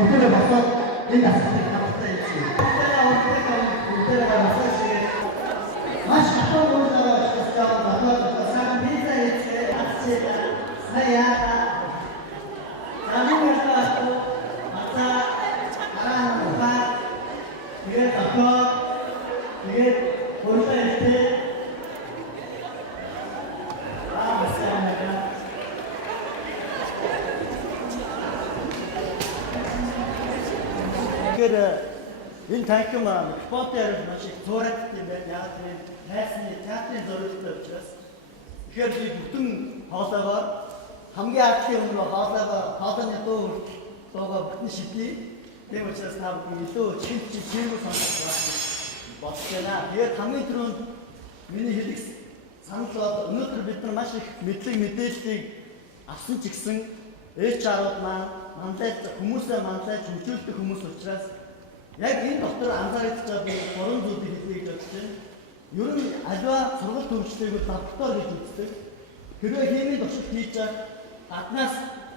бүгдээ босоод энэ асуултыг хамтдаа хийчихье. Бүгдээ босоод маш хатуу үйлдэл ажиллаж сайн виза хийчихээ. Сая амингаа ата араа тэгээд одоо тэгээд хөрөлтэй энэ танхим спортоор маш их зурагт юм байна. Яг тийм хайсны театрын зурагтай учраас тэгэхээр би бүтэн хоолойгоор хамгийн анхны өмнө хоолойны дуугаа бүтэн шидий. Тийм учраас та бүхэн илүү чимэг сонсох бодож байна. Тэгээд хамгийн түрүүнд миний хэлэх санал бол өнөөдөр бид нар маш их мэдээллийг авсан ч гэсэн HR-ууд маань хүмүүсээ манлайлж хөгжүүлдэг хүмүүс учраас яг энэ дотор анзаарч байгаа би 3 зүйлийг хэлье гэж бодож байна. Ер нь аливаа сургалт төвчлэгийг лаборатори гэж үздэг. Хэрвээ химийн туршилт хийж гаднаас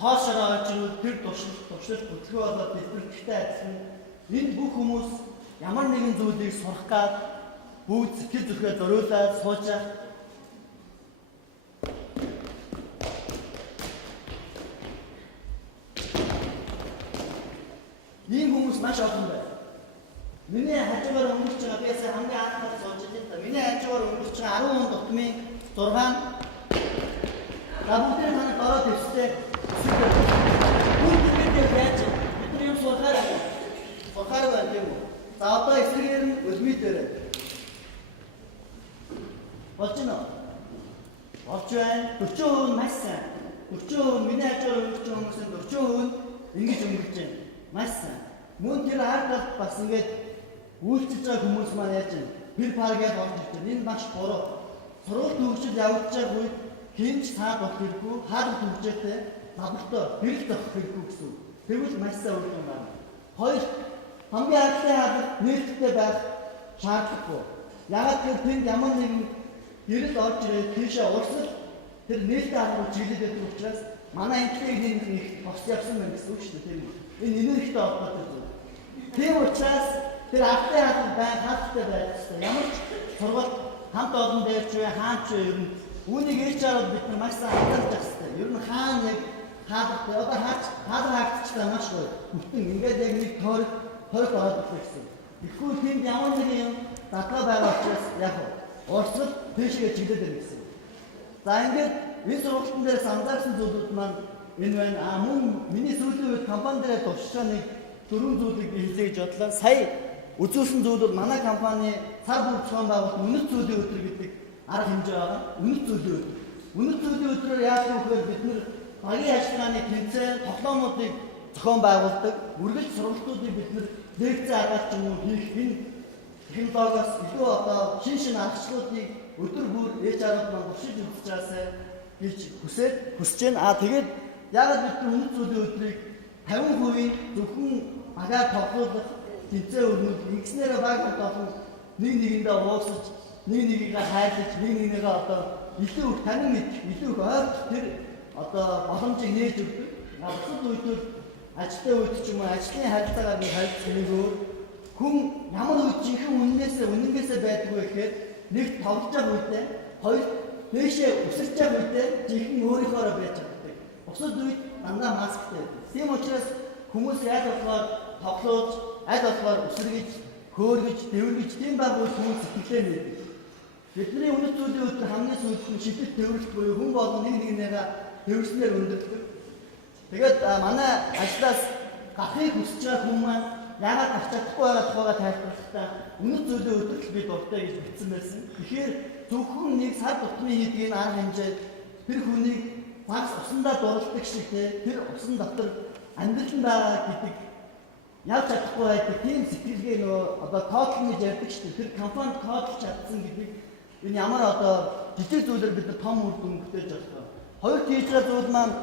хоошоо орж ирвэл тэр туршилт бүтлгүй болоод дэлбэрэлттэй адилхан энэ бүх хүмүүс ямар нэгэн зүйлийг сурах гад бүгд сэтгэл зүрхээ зориулаад сууж ийм хүмүүс маш олон байна. Миний хажуугаар өнгөрч байгаа би ясаа хамгийн анхаарал сууж байгаа. Миний хажуугаар өнгөрч байгаа 10 он дутмын 6 лабораторийн танаа дороо дэвстэй бүгд яаж бидний юм сурахаар байна тийм үү? За одоо эсрэгээр нь өлмий дээр болж байна. Болж байна. 40% маш сайн. 40% миний хажуугаар өнгөрч байгаа хүмүүсийн 40% ингэж өнгөрч байна. Маш сайн. Мөн тэр ард бас ингэж үйлчлж байгаа хүмүүс маань яаж вэ? Bir паргээд орж ирж байна. Энэ маш буруу. Сургууль төгсөл явж байгаа үед хинч цаад болох хэрэггүй, хаалт төгсөжтэй лаборатори хэрэг зохих хэрэггүй гэсэн. Тэгвэл маш сайн үйл юм байна. Хоёр хамгийн анхны хаалт нээлттэй байх шаардлагагүй. Яагаад гэвэл тэнд ямар нэгэн гэрэл орж ирээд тийшээ урсгал тэр нээлттэй хаалт чиглэлд байдаг учраас манай энэний нэг их бос явсан байна гэсэн үг шүү дээ тийм үү? Энэ энергитэй холбоотой зүйл. Тийм учраас тэр автын хаалт байх хаалттай байх хэрэгтэй. Ямар ч сургалт хамт олон дээр ч вэ хаан ч вэ ер нь үүнийг ээж аваад бид нар маш сайн анзаарч байх хэрэгтэй. Ер нь хаан яг хаалт одоо хаагдчихлаа маш гоё. Бүтэн ингээд яг нэг тойрог ороод ирлээ гэсэн. Тэгэхгүй тэнд ямар нэгэн юм датаа байгаа учраас яг урсгал тийшээ чиглээд байна гэсэн. За ингээд энэ сургалтын дээрээс анзаарсан зүйлүүд маань энэ байна. Мөн миний сүүлийн үед компани дээр туршиж нэг 4 зүйлийг би хэлье гэж бодлоо. Сая үзүүлсэн зүйл бол манай компани цар бүр зохион байгуулалт үнэт зүйлийн өдөр гэдэг арга хэмжээ байгаа. Үнэт зүйлийн өдөр. Үнэт зүйлийн өдрөөр яаж гэвэл бид нар багийн ажиллагааны тэмцээн тоглоомуудыг зохион байгуулдаг. Үргэлж сургалтуудыг бид нар лекц аргаар ч юм уу хийх энэ технологиос илүү одоо шин аргачлалуудыг өдөр бүр HR-ууд маань туршиж үзчихаасай гэж хүсэж байна. Тэгээд яагаад бид нар үнэт зүйлийн өдрийг 50% зөвхөн багаар тоглуулах тэмцээн өрнөд ингэснээрээ баг олон нэгэндээ уусаж нэгийг хайрлаж нэгээ одоо илүү их танин мэдэх илүү их ойлгох тэр одоо боломжийг нээж өгдөг. Бусад үед ажилтны үед ч юм уу ажлын харилцаагаар нэг харилцах нэг өөр хүн ямар үед жинхэнэ үнэнгээсээ байдаггүй гэхээр нэг тоглож байгаа үедээ хоёр дээшээ өсөж байгаа үедээ жинхэнэ өөрийнхоороо байж байгаа. Бусад үед дандаа масктай. Тийм учраас хүмүүс яаж болохоор тоглож аль болохоор өсөргөж хөөргөж дэвэргэж тийм байгуул хүмүүс сэтгэлээ нээдэг. Бидний үнэт зүйлийн өдөр хамгийн сүүлд нь шидэт дэврэлт буюу хүн болон нэгнийгээ дэвэрснээр өндөрдөг. Тэгээд манай ажлаас гарахыг хүсэж байгаа хүмүүс маань яагаад гарч чадахгүй байгаа тухайгаа тайлбарлахдаа үнэт зүйлийн өдөрт би дуртай гэж бичсэн байсан. Тэгэхээр зөвхөн нэг сар тутмын хийдгийг арга хэмжээ тэр хүнийг багс усандаа дурладаг шиг тэр усан дотор амьдрал байгаа гэдэг яаж чадахгүй байдаг тийм сэтгэлгээ нөгөө одоо коодлын гэж ярьдаг шүү дээ. Тэр компанид коодлж чадсан гэдэг энэ ямар одоо жижиг зүйлээр бид нар том үр дүн бүтээж байгаа. Хоёр тийчрээ зүйл маань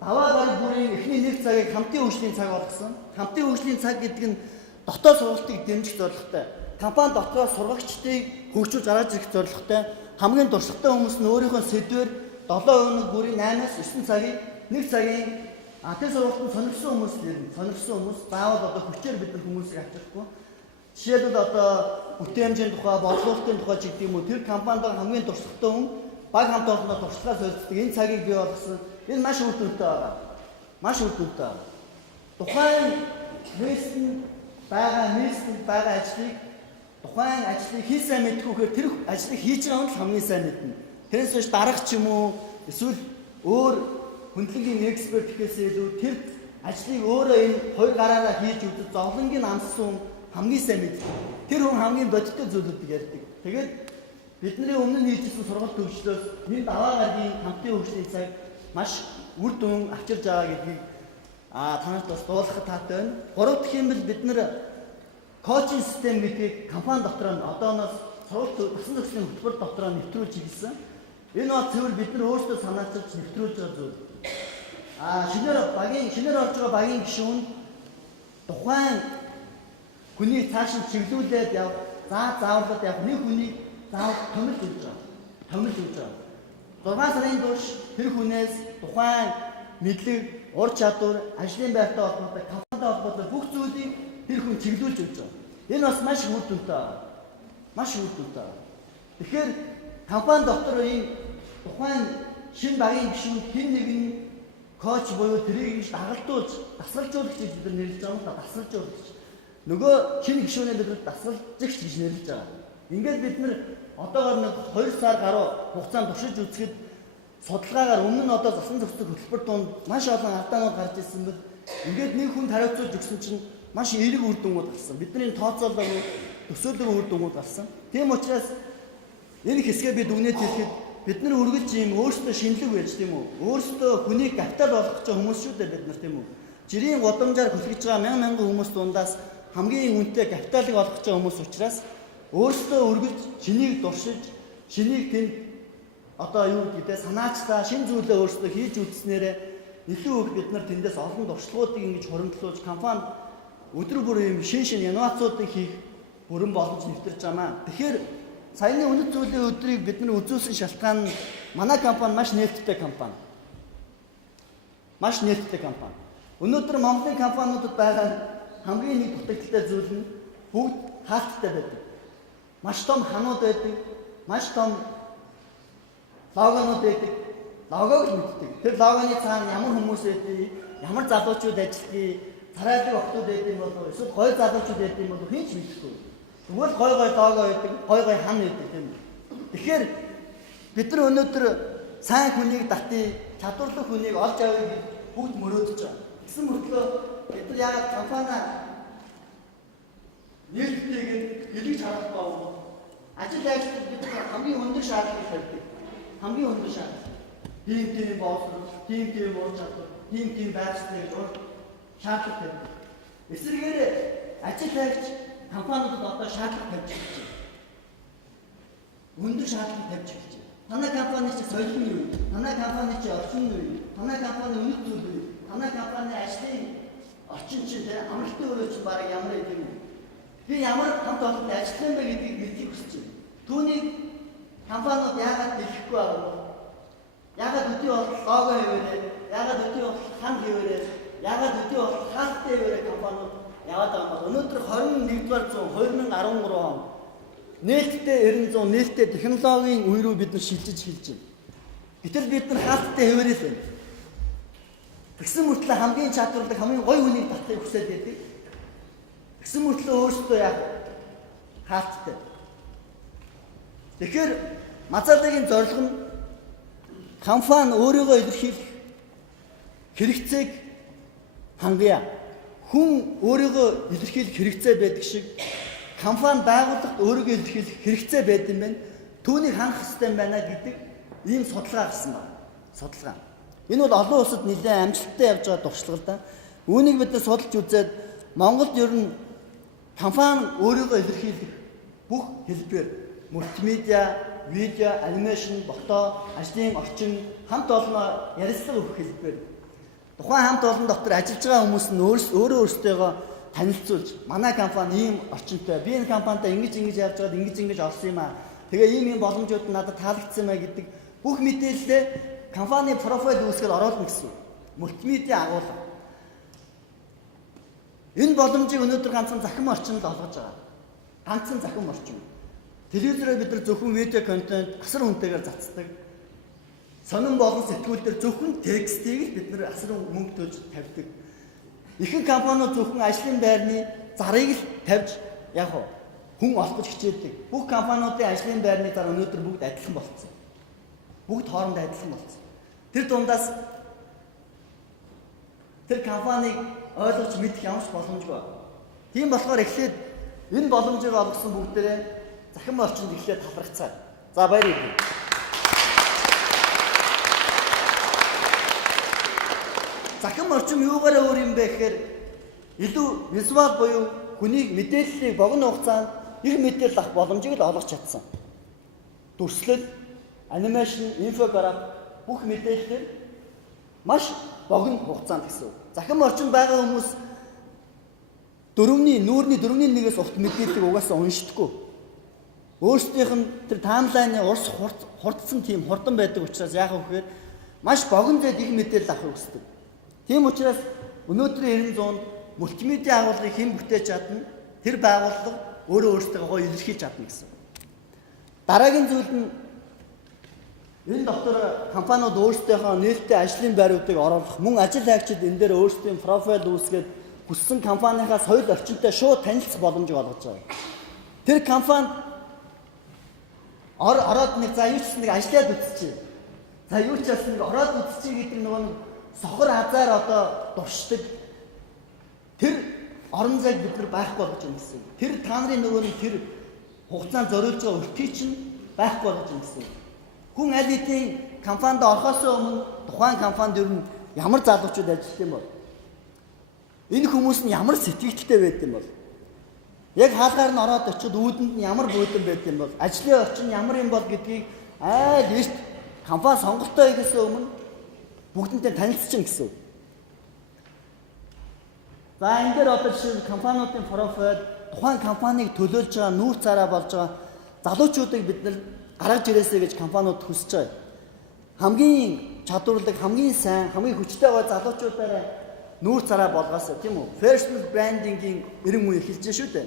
даваа гараг бүрийн эхний нэг цагийг хамтын хөгжлийн цаг болгосон. Хамтын хөгжлийн цаг гэдэг нь дотоод сургалтыг дэмжих зорилготой. Компани дотоод сургагчдыг хөгжүүлж гаргаж ирэх зорилготой. Хамгийн дурсгалтай хүмүүс нь өөрийнхөө сэдвээр 7 өнөг бүрийн 8-9 цагийг нэг цагийн Тэр сургуульд сонирхсан хүмүүс ирнэ. Сонирхсан хүмүүс заавал одоо хүчээр бид нар хүмүүсийг авчихгүй. Жишээлбэл одоо бүтээмжийн тухай, бодлуулалтын тухай ч гэдэг юм уу, тэр компанид хамгийн туршлагатай хүн баг хамт олондоо туршлагаа солилцдог. Энэ цагийг бий болгосон. Энэ маш үр дүнтэй байгаа. Маш үр дүнтэй байгаа. Тухайн нийслэнд байгаа ажлыг тухайн ажлыг хий сайн мэдхгүйгээр тэр ажлыг хийж байгаа хүн хамгийн сайн мэднэ. Тэрнээс биш дарга ч юм уу эсвэл өөр хөндлөнгийн эксперт гэхээсээ илүү тэр ажлыг өөрөө энэ хоёр гараараа хийж үзэж зовлонгийн амссан хамгийн сайн мэднэ. Тэр хүн хамгийн бодиттой зүйлүүдийг ярьдаг. Тэгээд бидний өмнө нь хийжсэн сургалт төвчлөөс энэ даваа гарагийн хамтын хөгжлийн цаг маш үр дүн авчирж байгаа гэдгийг танарт бас дуулахад таатай байна. Гурав дахь юм бол бид нэр коучинг систем гэдгийг компани дотор нь одооноос сургалт басан төгслийн хөтөлбөр дотор нь нэвтрүүлж ирсэн. Энэ бол зөвхөн бид нар өөрсдөө санаачилж нэвтрүүлж байгаа зүйл. Шинээр орж байгаа багийн гишүүн тухайн хүнийг цааш нь чиглүүлээд яв, заавлаад яв, нэг хүнийг заавал томилж өгч байгаа. 6 сарын турш тэр хүнээс тухайн мэдлэг, ур чадвар, ажлын байртай холбоотой, компанитай холбоотой бүх зүйлийг тэр хүн чиглүүлж өгч байгаа. Энэ бас маш үр дүнтэй байна. Маш үр дүнтэй байна. Тэгэхээр компани дотор ийм тухайн шинэ багийн гишүүн хэн нэгэн коуч буюу тэрийг дагалдуулж, дасгалжуулагч гэж бид нэрлэж байгаа юм да, дасгалжуулагч. Нөгөө шинэ гишүүнээ бид дасгалжигч гэж нэрлэж байгаа. Ингээд бид нар одоогоор нэг 2 сар гаруй хугацаанд туршиж үзэхэд судалгаагаар өмнө нь одоо засан зохицох хөтөлбөр донд маш олон алдаанууд гарч ирсэн бол ингээд нэг хүнд хариуцуулж өгсөн чинь маш эерэг үр дүнгууд гарсан. Бидний тооцоолол төсөөлөг үр дүнгууд гарсан. Тийм учраас энэ хэсгээ бид үгнээд хэлэхэд бид нар үргэлж юм өөрсдөө шинэлэг байж тийм үү? Өөрсдөө хүнийг капитал болгох гэж хүмүүс шүү дээ бид нар тийм үү? Жирийн годамжаар хүлгэж байгаа мянган хүмүүс дундаас хамгийн үнэтэй капиталыг олгох гэж байгаа хүмүүс учраас өөрсдөө үргэлж шинийг дуршиж, шинийг тэнд одоо юу гэдэг санаачтаа шин зүйлээ өөрсдөө хийж үзснээрээ илүү их бид нар тэндээс олон дуршлагуудыг ингэж хуримтлуулж компанид өдөр бүр юм шин инновацуудыг хийх бүрэн боломж нэвтэрч байгаамаа. Тэгэхээр саяны үнэт зүйлийн өдрийг бид нар үзүүлсэн шалтгаан нь манай компани маш нээлттэй компани. Маш нээлттэй компани. Өнөөдөр Монголын компаниудад байгаа хамгийн нэг дутагдaltaй зүйл нь бүгд хаалттай байдаг. Маш том ханууд байдаг, маш том логонууд байдаг. Логог л мэддэг. Тэр логоны цаана ямар хүмүүс байдаг, ямар залуучууд ажилладаг, царайлаг охтууд байдаг болов уу? Эсвэл гой залуучууд байдаг болов уу? Хин ч мэдэхгүй. Тэгвэл гой лого байдаг, гой хан байдаг тийм үү? Тэгэхээр бид нар өнөөдөр сайн хүнийг татъя, чадварлаг хүнийг олж авъя гэж бүгд мөрөөдөж байгаа. Гэсэн мөртлөө бид нар яагаад компани нээлттэйг хэлж харах боо. Ажил ажиллаж бид хамгийн өндөр шаардлага тавьдаг. Хамгийн өндөр шаардлага. Тийм боловсрол, тийм ур чадвар, тийм байршлыг гэж шаардлага тавьдаг. Эсвэргээр ажил хайгч компаниудад одоо шаардлага тавьж байгаа. Өндөр шаардлага тавьж байгаа. Танай компани чи соёлын юу? Танай компани чи орчин юу? Танай компани үнэт зүйл юу? Танай компани ажлын орчин чинь амралтын өрөө чинь баг ямар юм бэ? Би ямар хамт олоннд ажилласан бэ гэдгийг мэдхийг хүсэж байна. Түүнийг компаниуд яагаад дэлгэхгүй байгаа вэ? Яагаад өдөө бол лого хэвээрээ, яагаад өдөө бол хан хэвээрээ, яагаад өдөө бол хаалттай хэвээрээ компаниуд яваад байгаа юм. Өнөөдөр 21-р зуун 2013 он нээлттэй 900 нээлттэй технологийн үе рүү бид нар шилжиж хэлж байна. Гэтэл бид нар хаалттай хэвээрээ л байна. Тэгсэн мөртлөө хамгийн чадварлаг, хамгийн гоё хүнийг татахыг хүсэж байдаг. Тэгсэн мөртлөө өөрсдөө яг хаалттай. Тэгэхээр Мазалагийн зорилго нь компани өөрийгөө илэрхийлэх хэрэгцээг хангая. Хүн өөрийгөө илэрхийлэх хэрэгцээ байдаг шиг компани байгууллагт өөрийгөө илэрхийлэх хэрэгцээ байд юм байна. Түүнийг хангах хэрэгтэй байна гэдэг ийм судалгаа гарсан байна. Судалгаа. Энэ бол олон улсад нэлээд амжилттай явж байгаа туршлага да. Үүнийг бид нар судалж үзээд Монголд ер нь компани өөрийгөө илэрхийлэх бүх хэлбэр мультимедиа, видео, анимашн, фото, ажлын орчин хамт олоноо ярилцлага өгөх хэлбэр. Тухайн хамт олон дотор ажиллаж байгаа хүмүүс нь өөрөө өөрсдөө танилцуулж, манай компани ийм орчинтой, би энэ компанитай ингэж явж байгаад ингэж орсон юм аа. Тэгээ ийм боломжууд надад таалагдсан маа гэдэг бүх мэдээлэлээ компани профайл үүсгэл оруулна гэсэн. мультимедиа агуулга. Энэ боломжийг өнөөдөр ганцхан захин орчинд олгож байгаа. Ганцхан захин орчин. Телевизээр бид нар зөвхөн видео контент асар үнэтэйгээр цацдаг. Сонин болон сэтгүүл дээр зөвхөн текстийг бид нар асар мөнгө төлж тавьдаг. Ихэнх компаниуд зөвхөн ажлын байрны зарыг л тавьж яг хүн олох гэж хичээдэг. Бүх компаниудын ажлын байрны зар өнөөдөр бүгд адилхан болсон. Бүгд хоорондоо адилхан болсон. Тэр дундаас тэр компанийг ойлгож мэдэх ямар ч боломжгүй. Тийм болохоор эхлээд энэ боломжийг олгосон бүгдээрээ захин орчинд эхлээд талархацгаа. За баярлалаа. Захин орчин юугаараа өөр юм бэ гэхээр илүү визуал буюу хүнийг мэдээллийг богино хугацаанд их мэдээлэл авах боломжийг л олгож чадсан. Дүрслэл, анимашн, инфографик бүх мэдээлэл маш богино хугацаанд гэсэн үг. Захин орчинд байгаа хүмүүс нүүрний 4-1-ээс урт мэдээллийг угаасаа уншдаггүй. Өөрсдийнх нь тэр таймлайны урс хурдсан тийм хурдан байдаг учраас яах вэ гэхээр маш богино зэд их мэдээлэл авахыг хүсдэг. Тийм учраас өнөөдрийн 90-100-д мультимедиа агуулгыг хэн бүтээж чадна? Тэр байгууллага өөрөөсөө гоё илэрхийлж чадна гэсэн. Дараагийн зүйл нь энэ дотор компаниуд өөрсдийнхөө нээлттэй ажлын байруудыг оруулах, мөн ажил хайгчид энэ дээр өөрсдийн профайл үүсгээд хүссэн компанийнхаа соёл орчинтой шууд танилцах боломжийг олгож байгаа. Тэр компани ороод нэг за юу ч нэг ажиллаад үзчихье. За юу ч бас нэг ороод үзчихье гэдэг нэг сохор хазаар одоо дуршдаг. Тэр орон зайг бид нар байхгүй болгож юм гэсэн. Тэр та нарын нөгөө нэг тэр хугацаанд зориулж байгаа өртгий чинь байхгүй болгож юм гэсэн. Хүн аль хэдийн компанид орохоос өмнө тухайн компанид ер нь ямар залуучууд ажиллах юм бол энэ хүмүүс нь ямар сэтгэгдтэй байд юм бол яг хаалгаар нь ороод очиод үүдэнд нь ямар буудан байд юм бол ажлын орчин ямар юм бол гэдгийг айл эрт компани сонголтоо хийхээс өмнө бүгдэнтэй танилцчихна гэсэн. За энэ дээр одоо жишээ компаниудын профайл тухайн компанийг төлөөлж байгаа нүүр цараа болж байгаа залуучуудыг бид нар гаргаж ирээсэй гэж компаниуд хүсэж байгаа. Хамгийн чадварлаг, хамгийн сайн, хамгийн хүчтэй байгаа залуучуудаараа нүүр цараа болгоосоо тийм үү? Personal branding-ийн эрен үе эхэлж шүү дээ.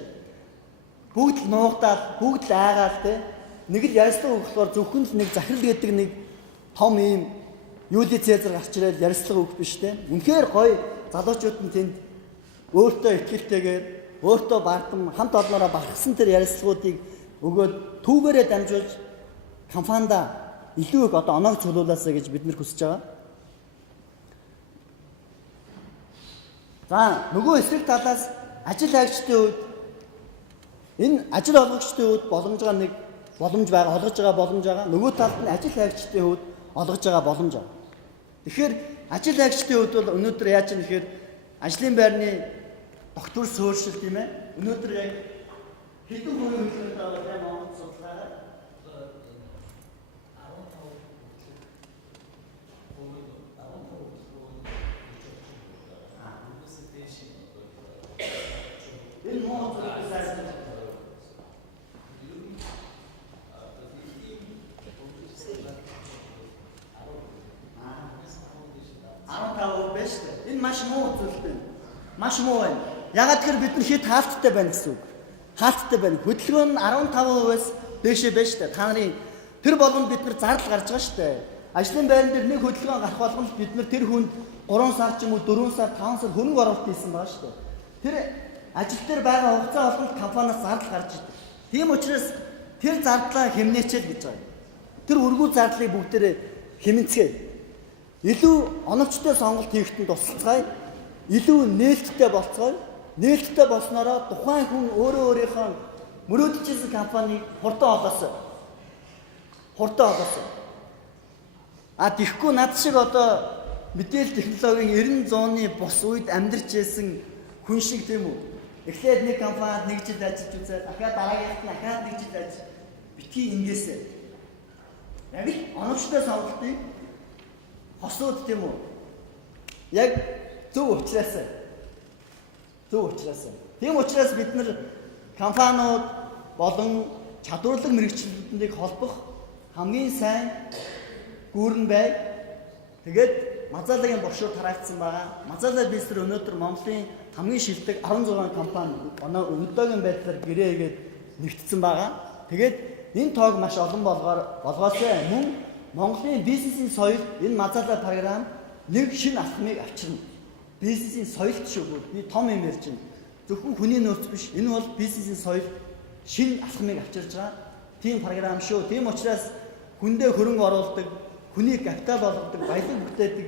Бүгд л нуугдаад, бүгд л айгаад те. Нэг л ярьслага өгөхлөөр зөвхөн л нэг захирал гэдэг нэг том ийм Юли Цезар гарч ирээд ярьслага өгөх биш те. Үнэхээр гоё залуучууд нь тэнд өөртөө ихтэйгээр, өөртөө бардам хамт олноороо багтсан тэр ярьслагуудыг өгөөд түүгээрээ дамжуулж компанида илүү их одоо оног цуглуулаасаа гэж бид нар хүсэж байгаа. За нөгөө эсрэг талаас ажил хайгчдын үед энэ ажил олгогчдын үед олгож байгаа боломж байгаа. Нөгөө талд нь ажил хайгчдын үед олгож байгаа боломж байгаа. Тэгэхээр ажил хайгчдын үед бол өнөөдөр яаж юм гэхээр ажлын байрны доктор суурьшил тийм ээ. Өнөөдөр яг хэдэн хувийн хөлөнд байгаа юм аа судалгаараа энэ мод зайлшгүй. Энэ маш муу зүйл байна. Маш муу байна. Ягаад гэхээр бид нар хэд хаалттай байна гэсэн үг. Хаалттай байна. Хөдөлгөөн нь 15%-аас дээшээ байна шүү дээ. Та нарын тэр болгонд бид нар зардал гарч байгаа шүү дээ. Ажлын байран дээр нэг хөдөлгөөн гарах болгонд бид нар тэр хүнд 3 сар ч юм уу 4 сар 5 сар хөрөнгө оруулалт хийсэн байгаа шүү дээ. Тэр ажил дээр байгаа хугацаа болгонд компаниас зардал гарч идэв. Тийм учраас тэр зардлаа хэмнээчээл гэж байгаа. Тэр өргүү зардлыг бүгдээрээ хэмнэцгээе. Илүү оновчтой сонголт хийхэд тусалцгаая. Илүү нээлттэй болцгоё. Нээлттэй болсноороо тухайн хүн өөрийнхөө мөрөөдчихсэн компаниг хурдан олоосоо. А тэгэхгүй над шиг одоо мэдээлэл технологийн 90-100-ны бус үед амьдарч байсан хүн шиг тийм үү? Эхлээд нэг компанид нэг жил ажиллаж үзээд дахиад дараагийнх нь дахиад нэг жил ажиллаж битгий ингээсээ. Яг л оновчтой сонголтыг хосууд тийм үү? Яг зөв учраас. Тийм учраас бид нар компаниуд болон чадварлаг мэргэжлүүдийг холбох хамгийн сайн гүүрэн бай. Тэгээд Мазалагийн боршуу тараагдсан байгаа. Мазалаа бизнесээр өнөөдөр Монголын хамгийн шилдэг 16 компани өнөөдрийн байдлаар гэрээгээд нэгтсэн байгаа. Тэгээд энэ тоог маш олон болгоосоо мөн Монголын бизнесийн соёл энэ Мазалаа програм нэг шинэ алхмыг авчирна. Бизнесийн соёлт шүү. Би том юм ярьж байна. Зөвхөн хүний нөөц биш. Энэ бол бизнесийн соёл шинэ алхмыг авчирж байгаа. Тийм програм шүү. Тийм учраас хүндээ хөрөнгө оруулдаг, хүний капитал болгодог, баялаг бүтээдэг,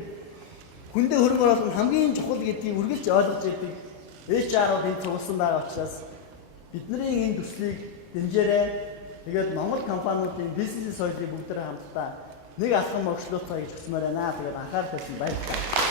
хүндээ хөрөнгө оруулах нь хамгийн чухал гэдгийг үргэлж ойлгож байдаг. HR-ууд энэ цугласан байгаа учраас бидний энэ төслийг дэмжээрэй. Тэгээд Монгол компаниудын бизнесийн соёлыг бүгдээ хамтдаа нэг алхам өргөжлүүлэх гэж хүсмээр байна. Тэгээд анхаарал тавьсан баярлалаа.